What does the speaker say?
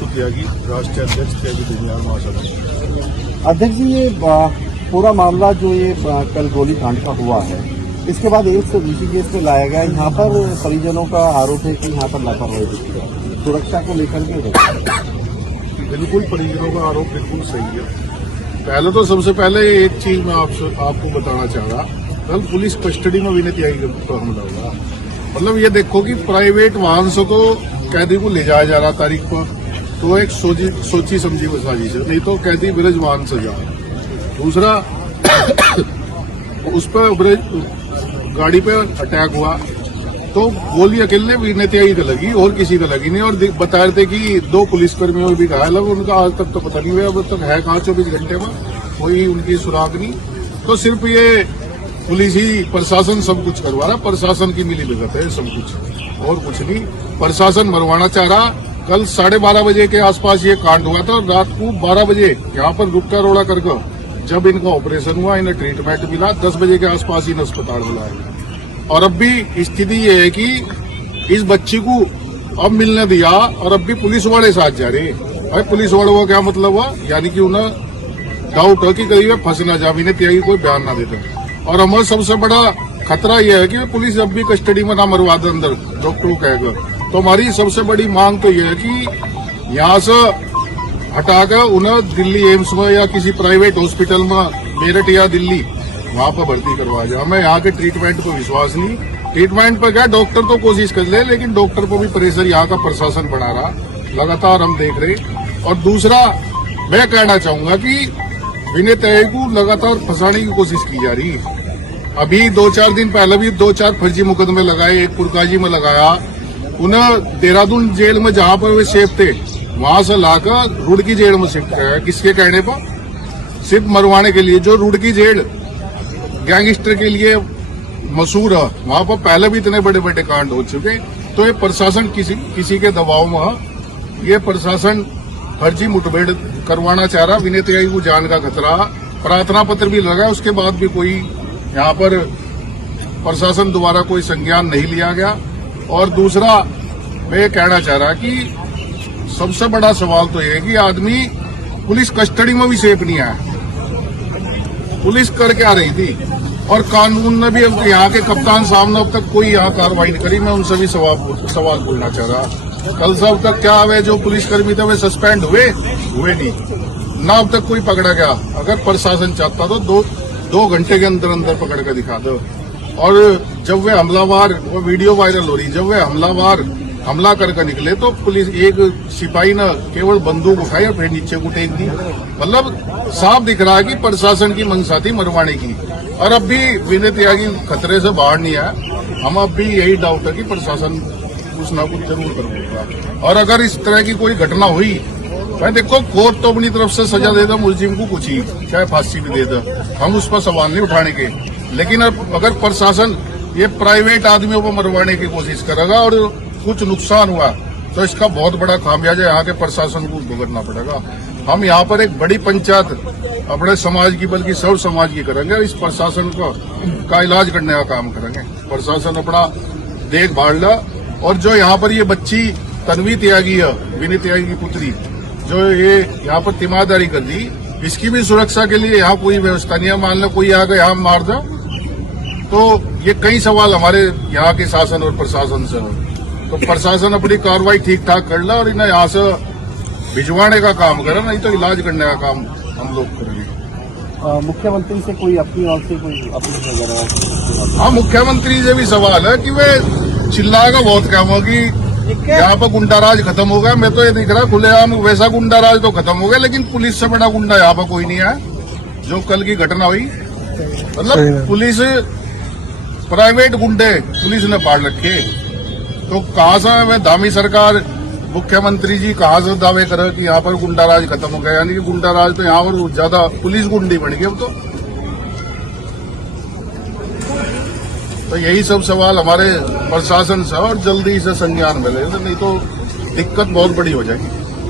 बसु त्यागी, राष्ट्रीय अध्यक्ष त्यागी दीनदयाल महासभा। अध्यक्ष जी, ये पूरा मामला जो ये कल गोलीकांड का हुआ है, इसके बाद एम्स ऋषिकेश में लाया गया। यहाँ पर परिजनों का आरोप है कि यहाँ पर लापरवाही दिखती है, सुरक्षा को लेकर के। बिल्कुल परिजनों का आरोप बिल्कुल सही है। पहले तो सबसे पहले एक चीज मैं आपको बताना चाह रहा, कल पुलिस कस्टडी में विनय त्यागी पर हमला हुआ। मतलब ये देखो कि प्राइवेट वाहन से तो कैदी को ले जाया जा रहा तारीख पर, तो एक सोची समझी साजिश है, नहीं तो कैदी ब्रज वाहन से जा। दूसरा उस पर गाड़ी पे अटैक हुआ तो गोली अकेले विनय त्यागी का लगी और किसी का लगी नहीं। और बता रहे थे कि 2 पुलिसकर्मियों भी घायल है, उनका आज तक तो पता नहीं हुआ अब तक है कहाँ 24 घंटे में, कोई उनकी सुराग नहीं। तो सिर्फ ये पुलिस ही प्रशासन सब कुछ करवा रहा, प्रशासन की मिली भगत है सब कुछ और कुछ नहीं। प्रशासन मरवाना चाह रहा। कल 12:30 बजे के आसपास ये कांड हुआ था। रात को 12 बजे यहाँ पर रुका रोड़ा करके जब इनका ऑपरेशन हुआ, इन्हें ट्रीटमेंट मिला, 10 बजे के आसपास इन्हें अस्पताल बुलाया। और अब भी स्थिति ये है कि इस बच्ची को अब मिलने दिया और अब भी पुलिस वाले साथ जा रहे। भाई पुलिस वालों का क्या मतलब हुआ, यानी कि उन्हें डाउट हो कि कहीं फंस ना जा, इन्हें त्यागी कोई बयान ना देते। और हमारा सबसे बड़ा खतरा यह है कि पुलिस अब भी कस्टडी में ना मरवा दे अंदर, डॉक्टर को कहकर। तो हमारी सबसे बड़ी मांग तो यह है कि यहाँ से हटाकर उन्हें दिल्ली एम्स में या किसी प्राइवेट हॉस्पिटल में मेरठ या दिल्ली वहां पर भर्ती करवा जाए। हमें यहाँ के ट्रीटमेंट पर विश्वास नहीं। ट्रीटमेंट पर क्या, डॉक्टर तो कोशिश कर ले, लेकिन डॉक्टर को भी प्रेशर यहाँ का प्रशासन बढ़ा रहा, लगातार हम देख रहे। और दूसरा मैं कहना चाहूंगा कि विनय त्यागी को लगातार फंसाने की कोशिश की जा रही। अभी 2-4 दिन पहले भी 2-4 फर्जी मुकदमे लगाए, एक पुरकाजी में लगाया। उन्हें देहरादून जेल में जहां पर वे सेफ थे वहां से लाकर रुड़की जेल में शिफ्ट कराया। किसके कहने पर? सिर्फ मरवाने के लिए। जो रुड़की जेल गैंगस्टर के लिए मशहूर है, वहां पर पहले भी इतने बड़े बड़े कांड हो चुके। तो ये प्रशासन किसी के दबाव में है। ये प्रशासन फर्जी मुठभेड़ करवाना चाह रहा। विनय त्यागी को जान का खतरा, प्रार्थना पत्र भी लगा, उसके बाद भी कोई यहाँ पर प्रशासन द्वारा कोई संज्ञान नहीं लिया गया। और दूसरा मैं ये कहना चाह रहा कि सबसे बड़ा सवाल तो ये है कि आदमी पुलिस कस्टडी में भी सेफ नहीं आया। पुलिस कर क्या रही थी? और कानून ने भी यहाँ के कप्तान साहब ने अब तक कोई यहाँ कार्रवाई नहीं करी। मैं उनसे भी सवाल बोलना चाह रहा, कल से अब तक क्या हुए? जो पुलिसकर्मी थे वे सस्पेंड हुए नहीं ना, अब तक कोई पकड़ा गया। अगर प्रशासन चाहता तो 2 घंटे के अंदर अंदर पकड़ कर दिखा दो। और जब वे हमलावर, वो वीडियो वायरल हो रही, जब वे हमलावर हमला करके निकले तो पुलिस एक सिपाही ने केवल बंदूक उठाई और फिर नीचे को टेक दी। मतलब साफ दिख रहा है कि प्रशासन की मंशा थी मरवाने की। और अब भी विनय त्यागी खतरे से बाहर नहीं आया। हम अब भी यही डाउट है कि प्रशासन कुछ ना कुछ जरूर करेगा। और अगर इस तरह की कोई घटना हुई, भाई देखो कोर्ट तो अपनी तरफ से सजा दे दो मुलजिम को, कुछ ही चाहे फांसी भी दे दो, हम उस पर सवाल नहीं उठाने के। लेकिन अगर प्रशासन ये प्राइवेट आदमियों को मरवाने की कोशिश करेगा और कुछ नुकसान हुआ तो इसका बहुत बड़ा खामियाजा यहाँ के प्रशासन को भुगतना पड़ेगा। हम यहाँ पर एक बड़ी पंचायत अपने समाज की बल्कि सब समाज की करेंगे और इस प्रशासन का इलाज करने का काम करेंगे। प्रशासन अपना देखभाल ला। और जो यहाँ पर ये बच्ची तन्वी त्यागी है, विनय त्यागी की पुत्री, जो ये यहाँ पर तीमारदारी कर दी, इसकी भी सुरक्षा के लिए यहाँ कोई व्यवस्था नहीं है। मान लो कोई आकर यहाँ मार दो तो ये कई सवाल हमारे यहाँ के शासन और प्रशासन से हो। तो प्रशासन अपनी कार्रवाई ठीक ठाक कर ला और इन्हें यहाँ से भिजवाने का काम करे, नहीं तो इलाज करने का काम हम लोग करेंगे। मुख्यमंत्री से कोई अपनी ओर से कोई अपील वगैरह? हाँ, मुख्यमंत्री से भी सवाल है कि वे चिल्लाएगा बहुत काम हो कि यहाँ पर गुंडाराज खत्म हो गया। मैं तो ये दिख रहा है खुलेआम वैसा गुंडाराज तो खत्म हो गया, लेकिन पुलिस से बड़ा गुंडा यहाँ पर कोई नहीं है। जो कल की घटना हुई, मतलब पुलिस प्राइवेट गुंडे पुलिस ने पाड़ रखे। तो कहाँ से मैं दामी सरकार मुख्यमंत्री जी कहाँ से दावे करे कि यहाँ पर गुंडाराज खत्म हो गया? यानी कि गुंडाराज तो यहाँ पर ज्यादा पुलिस गुंडी बन गई अब तो यही सब सवाल हमारे प्रशासन से और जल्दी से संज्ञान मिले, नहीं तो दिक्कत बहुत बड़ी हो जाएगी।